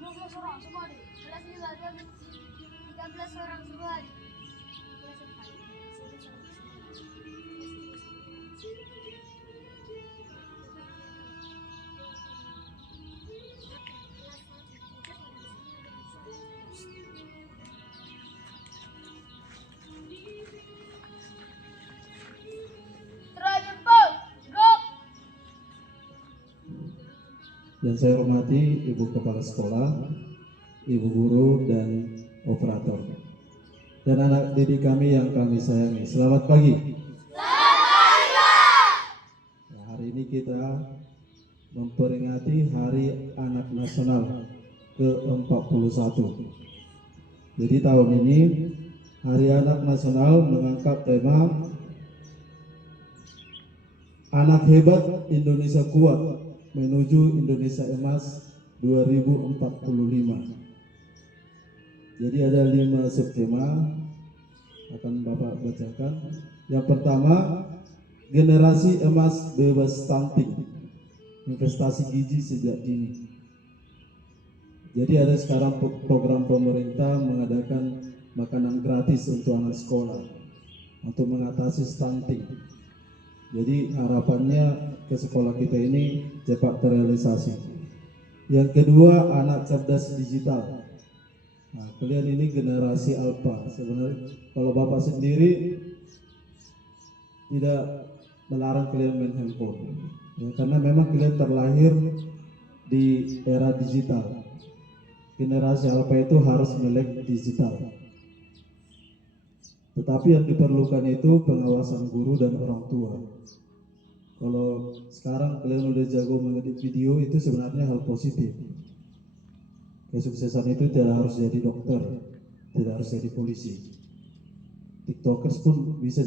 12 orang semua adik. Kelas juga 13 orang semua adik. Kelas 4. 11 orang Yang saya hormati Ibu Kepala Sekolah, Ibu Guru, dan Operator, dan anak didik kami yang kami sayangi. Selamat pagi. Selamat pagi, Pak. Nah, hari ini kita memperingati Hari Anak Nasional ke-41. Jadi tahun ini Hari Anak Nasional mengangkat tema Anak Hebat Indonesia Kuat menuju Indonesia Emas 2045. Jadi ada 5 subtema akan Bapak bacakan. Yang pertama, generasi emas bebas stunting, investasi gizi sejak dini. Jadi ada sekarang program pemerintah mengadakan makanan gratis untuk anak sekolah untuk mengatasi stunting. Jadi harapannya ke sekolah kita ini cepat terrealisasi. Yang kedua, anak cerdas digital. Nah, kalian ini generasi alpha. Sebenarnya kalau Bapak sendiri tidak melarang kalian main handphone, ya, karena memang kalian terlahir di era digital. Generasi alpha itu harus melek digital. Tetapi yang diperlukan itu pengawasan guru dan orang tua. Kalau sekarang kalian udah jago mengedit video, itu sebenarnya hal positif. Kesuksesan itu tidak harus jadi dokter, tidak harus jadi polisi. TikTokers pun bisa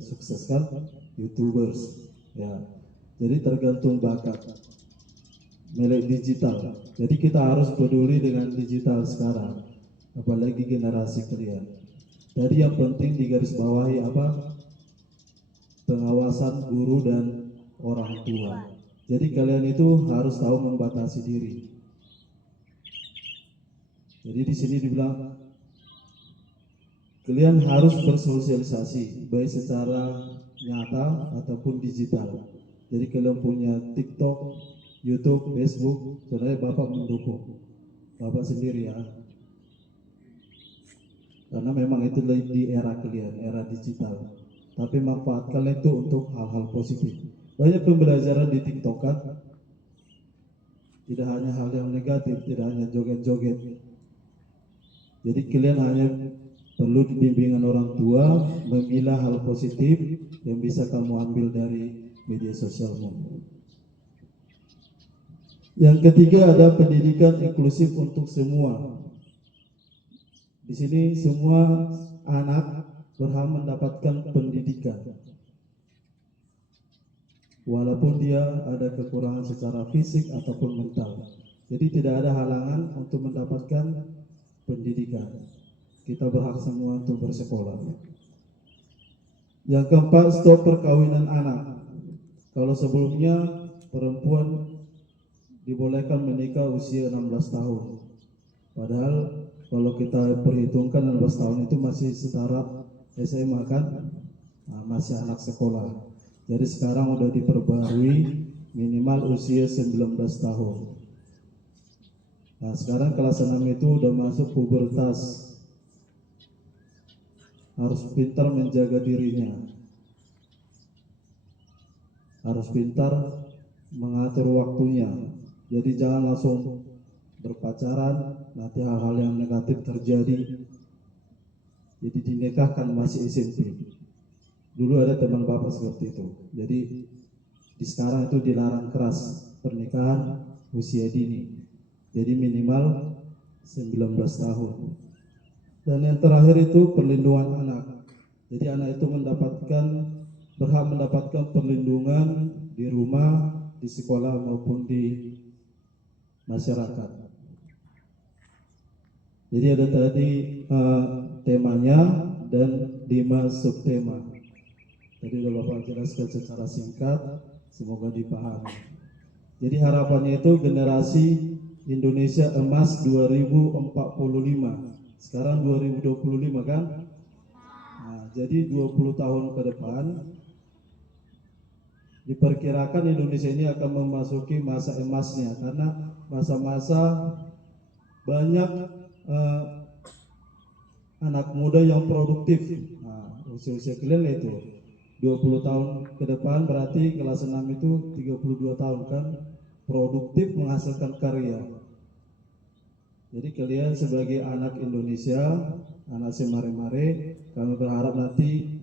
sukseskan, YouTubers. Ya, jadi tergantung bakat. Melek digital. Jadi kita harus peduli dengan digital sekarang, apalagi generasi kalian. Jadi yang penting digarisbawahi apa? Pengawasan guru dan orang tua. Jadi kalian itu harus tahu membatasi diri. Jadi di sini dibilang kalian harus bersosialisasi baik secara nyata ataupun digital. Jadi kalian punya TikTok, YouTube, Facebook, sebenarnya Bapak mendukung. Bapak sendiri ya. Karena memang itu di era kalian, era digital. Tapi manfaatkan itu untuk hal-hal positif. Banyak pembelajaran di TikTok kan, tidak hanya hal yang negatif, tidak hanya joget-joget. Jadi kalian hanya perlu bimbingan orang tua, memilah hal positif yang bisa kamu ambil dari media sosialmu. Yang ketiga ada pendidikan inklusif untuk semua. Di sini semua anak berhak mendapatkan pendidikan, walaupun dia ada kekurangan secara fisik ataupun mental. Jadi tidak ada halangan untuk mendapatkan pendidikan. Kita berhak semua untuk bersekolah. Yang keempat, stop perkawinan anak. Kalau sebelumnya perempuan dibolehkan menikah usia 16 tahun. Padahal kalau kita perhitungkan 16 tahun itu masih setara SMA kan? Nah, masih anak sekolah. Jadi sekarang udah diperbarui minimal usia 19 tahun. Nah, sekarang kelas 6 itu udah masuk pubertas. Harus pintar menjaga dirinya. Harus pintar mengatur waktunya. Jadi jangan langsung berpacaran, nanti hal-hal yang negatif terjadi. Jadi dinikahkan masih SMP. Dulu ada teman Bapak seperti itu. Jadi di sekarang itu dilarang keras pernikahan usia dini. Jadi minimal 19 tahun. Dan yang terakhir itu perlindungan anak. Jadi anak itu berhak mendapatkan perlindungan di rumah, di sekolah maupun di masyarakat. Jadi ada tadi temanya dan 5 subtema. Tadi udah Bapak jelaskan secara singkat, semoga dipahami. Jadi harapannya itu generasi Indonesia Emas 2045. Sekarang 2025 kan? Nah, jadi 20 tahun ke depan diperkirakan Indonesia ini akan memasuki masa emasnya, karena masa-masa banyak anak muda yang produktif. Nah, usia-usia kalian itu 20 tahun ke depan berarti kelas 6 itu 32 tahun kan, produktif menghasilkan karya. Jadi kalian sebagai anak Indonesia, anak semare-mare, kami berharap nanti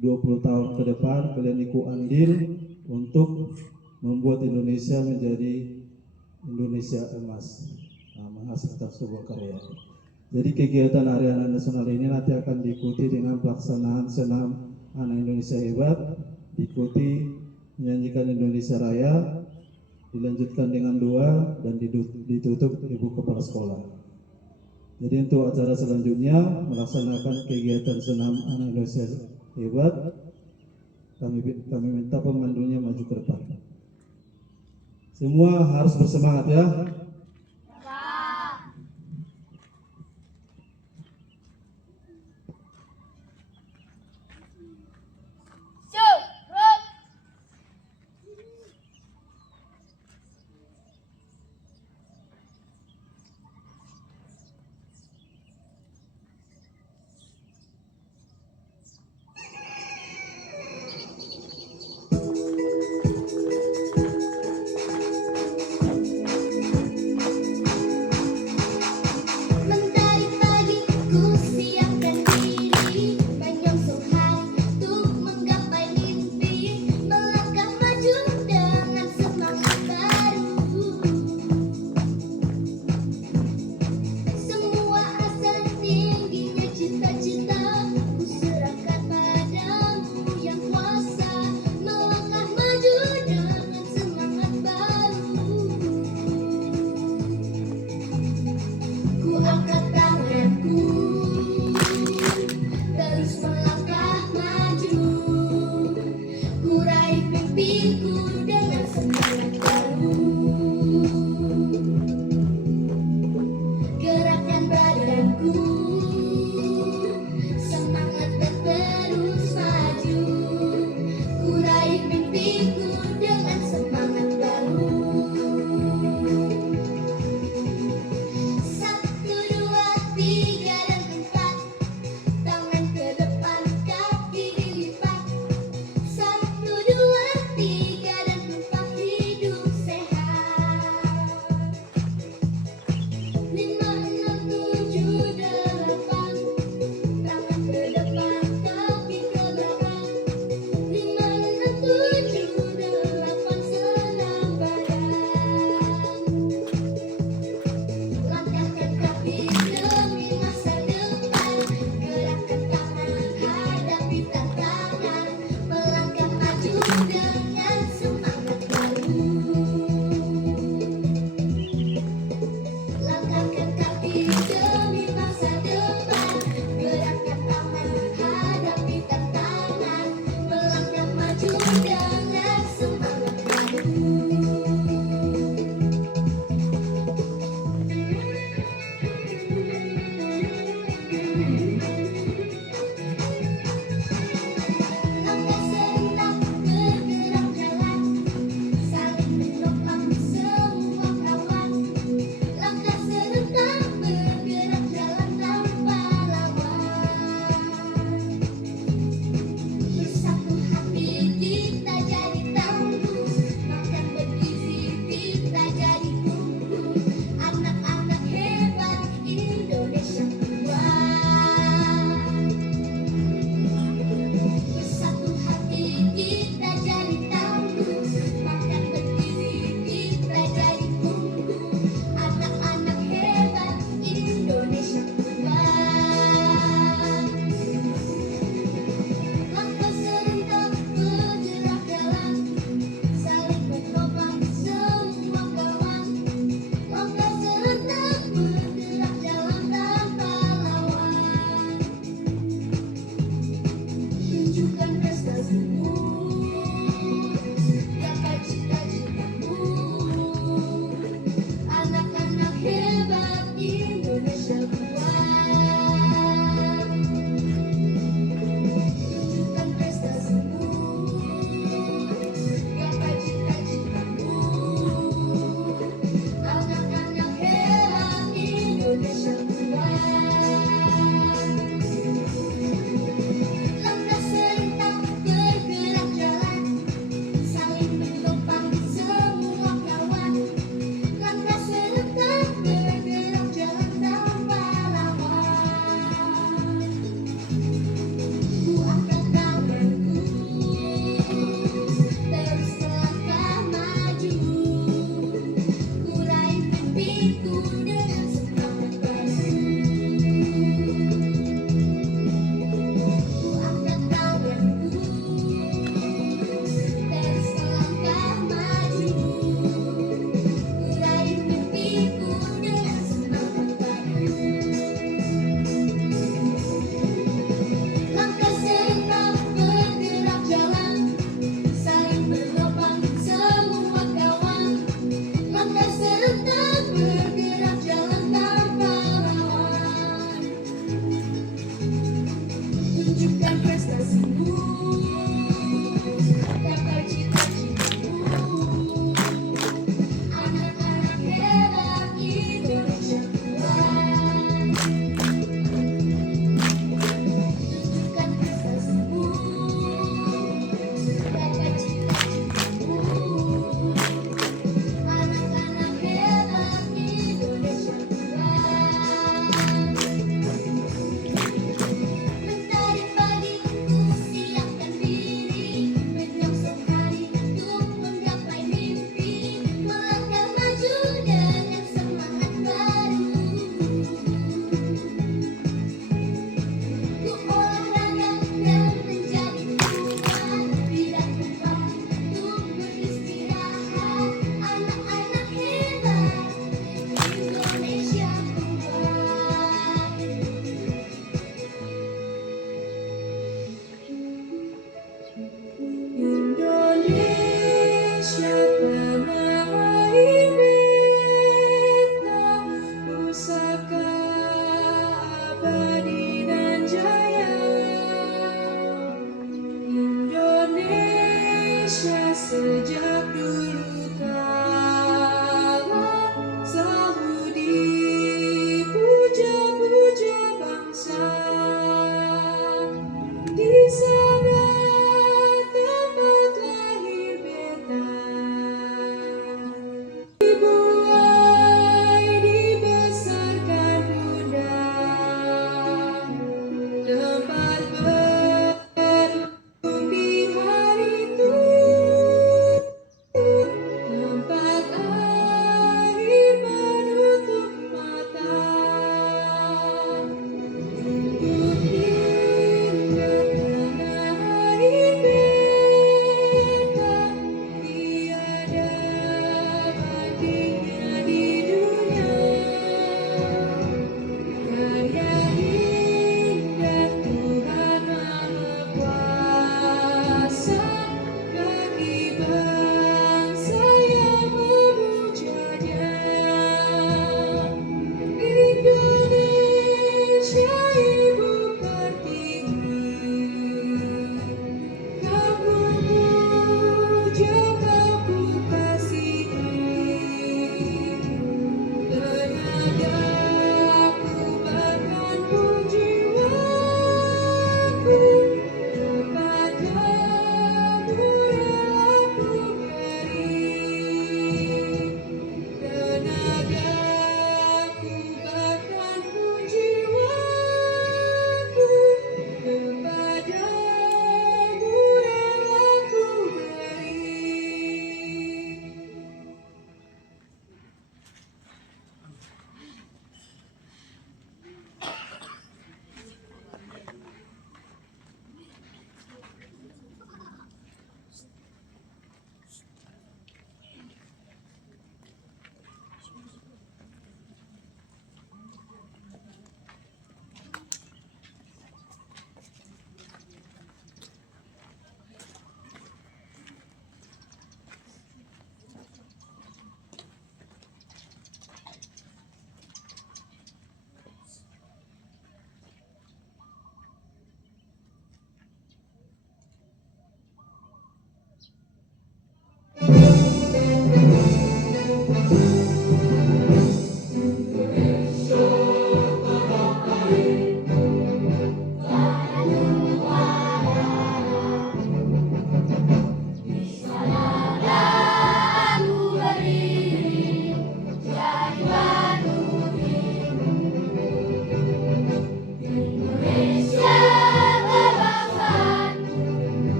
20 tahun ke depan kalian ikut andil untuk membuat Indonesia menjadi Indonesia emas, menghasilkan sebuah karya. Jadi kegiatan Hari Anak Nasional ini nanti akan diikuti dengan pelaksanaan senam Anak Indonesia Hebat, diikuti menyanyikan Indonesia Raya, dilanjutkan dengan doa dan ditutup Ibu Kepala Sekolah. Jadi untuk acara selanjutnya melaksanakan kegiatan senam Anak Indonesia Hebat, kami minta pemandunya maju ke depan. Semua harus bersemangat ya.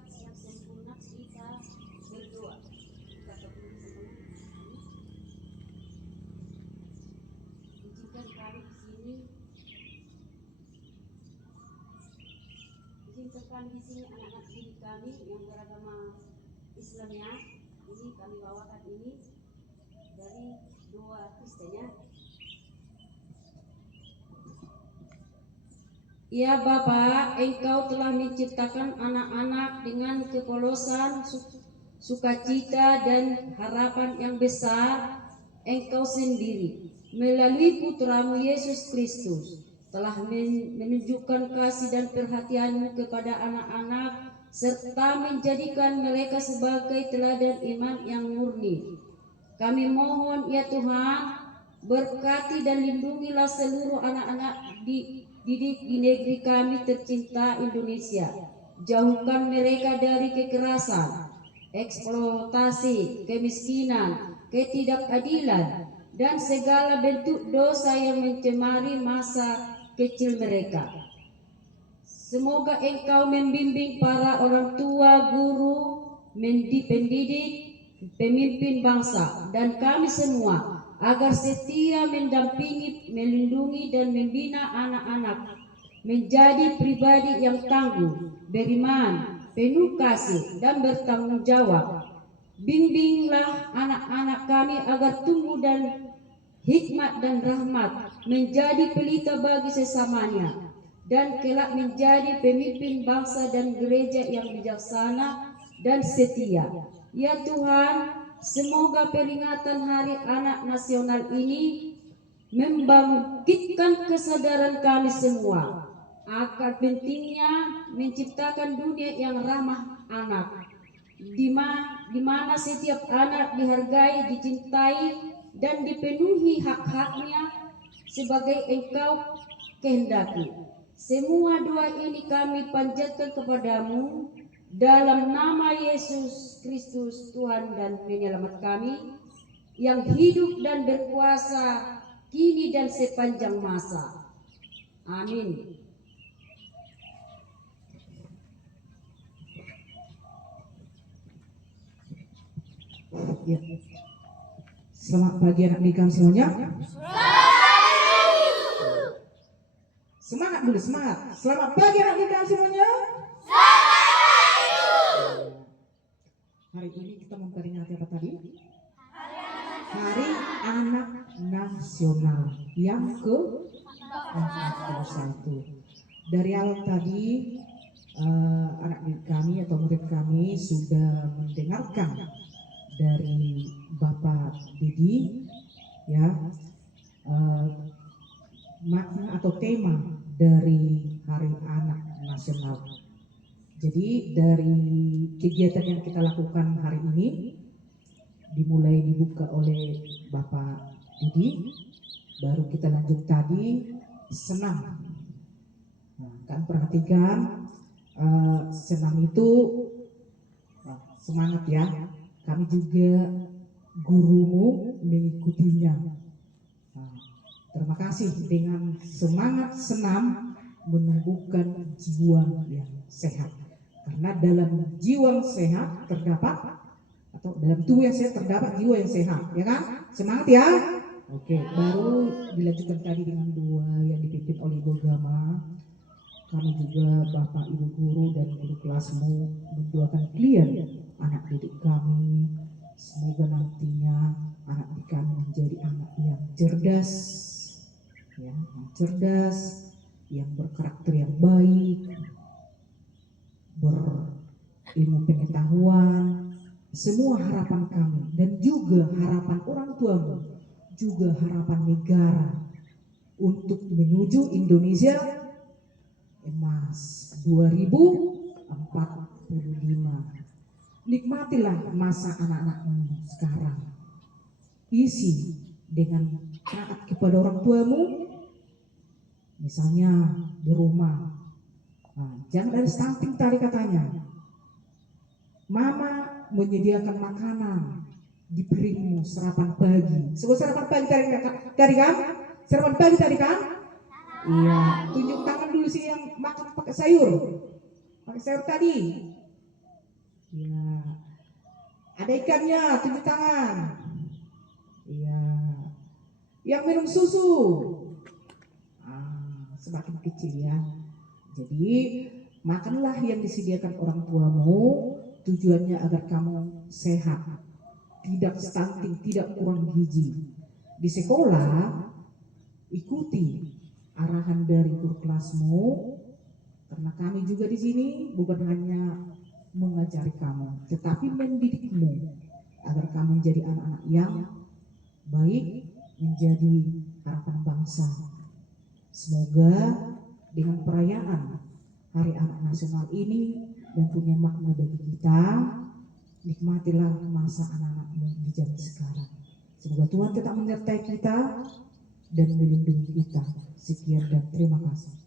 berkat yang sempurna kita berdoa. Kita berdiri sama-sama. Izinkan kami di sini. Izinkan kami di sini anak-anak didik kami yang beragama Islamnya. Ini kami bawakan ini dari dua Kristen ya. Ya Bapa, Engkau telah menciptakan anak-anak dengan kepolosan, sukacita dan harapan yang besar. Engkau sendiri melalui Putramu Yesus Kristus telah menunjukkan kasih dan perhatian-Mu kepada anak-anak serta menjadikan mereka sebagai teladan iman yang murni. Kami mohon ya Tuhan, berkati dan lindungilah seluruh anak-anak didik di negeri kami tercinta Indonesia. Jauhkan mereka dari kekerasan, eksploitasi, kemiskinan, ketidakadilan, dan segala bentuk dosa yang mencemari masa kecil mereka. Semoga Engkau membimbing para orang tua, guru, pendidik, pemimpin bangsa, dan kami semua agar setia mendampingi, melindungi, dan membina anak-anak menjadi pribadi yang tangguh, beriman, penuh kasih, dan bertanggung jawab. Bimbinglah anak-anak kami agar tumbuh dan hikmat dan rahmat, menjadi pelita bagi sesamanya, dan kelak menjadi pemimpin bangsa dan gereja yang bijaksana dan setia. Ya Tuhan, semoga peringatan Hari Anak Nasional ini membangkitkan kesadaran kami semua akan pentingnya menciptakan dunia yang ramah anak, di mana setiap anak dihargai, dicintai, dan dipenuhi hak-haknya sebagai Engkau kehendaki. Semua doa ini kami panjatkan kepadamu dalam nama Yesus Kristus, Tuhan dan Penyelamat kami, yang hidup dan berkuasa kini dan sepanjang masa. Amin. Ya. Selamat pagi anak didik kami semuanya. Semangat dulu, semangat. Selamat pagi anak didik kami semuanya. Hari ini kita memperingati apa tadi? Hari Anak Nasional yang ke-41. Dari awal tadi anak didik kami atau murid kami sudah mendengarkan dari Bapak Didi ya makna atau tema dari Hari Anak Nasional. Jadi dari kegiatan yang kita lakukan hari ini dimulai dibuka oleh Bapak Didi, baru kita lanjut tadi senam. Nah, kan perhatikan senam itu semangat ya. Kami juga gurumu mengikutinya. Nah, terima kasih dengan semangat senam menumbuhkan jiwa yang sehat. Karena dalam jiwa yang sehat terdapat, atau dalam tubuh yang sehat terdapat jiwa yang sehat, ya kan? Semangat ya. Oke, baru dilanjutkan tadi dengan doa yang dipimpin oleh Ibu Gama. Kami juga Bapak Ibu Guru dan guru kelasmu mendoakan klien anak didik kami. Semoga nantinya anak didik kami menjadi anak yang cerdas, ya, yang cerdas, yang berkarakter yang baik, berilmu pengetahuan. Semua harapan kami dan juga harapan orang tuamu, juga harapan negara untuk menuju Indonesia Emas 2045. Nikmatilah masa anak-anakmu sekarang. Isi dengan taat kepada orang tuamu, misalnya di rumah. Nah, jangan dari stunting tadi katanya. Mama menyediakan makanan di piringmu sarapan pagi. Sebut sarapan pagi tadi kan? Sarapan pagi tadi kan? Iya. Tunjuk tangan dulu sih yang makan pakai sayur. Pakai sayur tadi. Ya, ada ikannya, tunjuk tangan. Ya, yang minum susu. Semakin kecil ya. Jadi makanlah yang disediakan orang tuamu, tujuannya agar kamu sehat, tidak stunting, tidak kurang gizi. Di sekolah ikuti arahan dari guru kelasmu, karena kami juga di sini bukan hanya mengajari kamu, tetapi mendidikmu agar kamu menjadi anak-anak yang baik, menjadi harapan bangsa. Semoga dengan perayaan Hari Anak Nasional ini dan punya makna bagi kita, nikmatilah masa anak-anakmu di zaman sekarang. Semoga Tuhan tetap menyertai kita dan melindungi kita. Sekian dan terima kasih.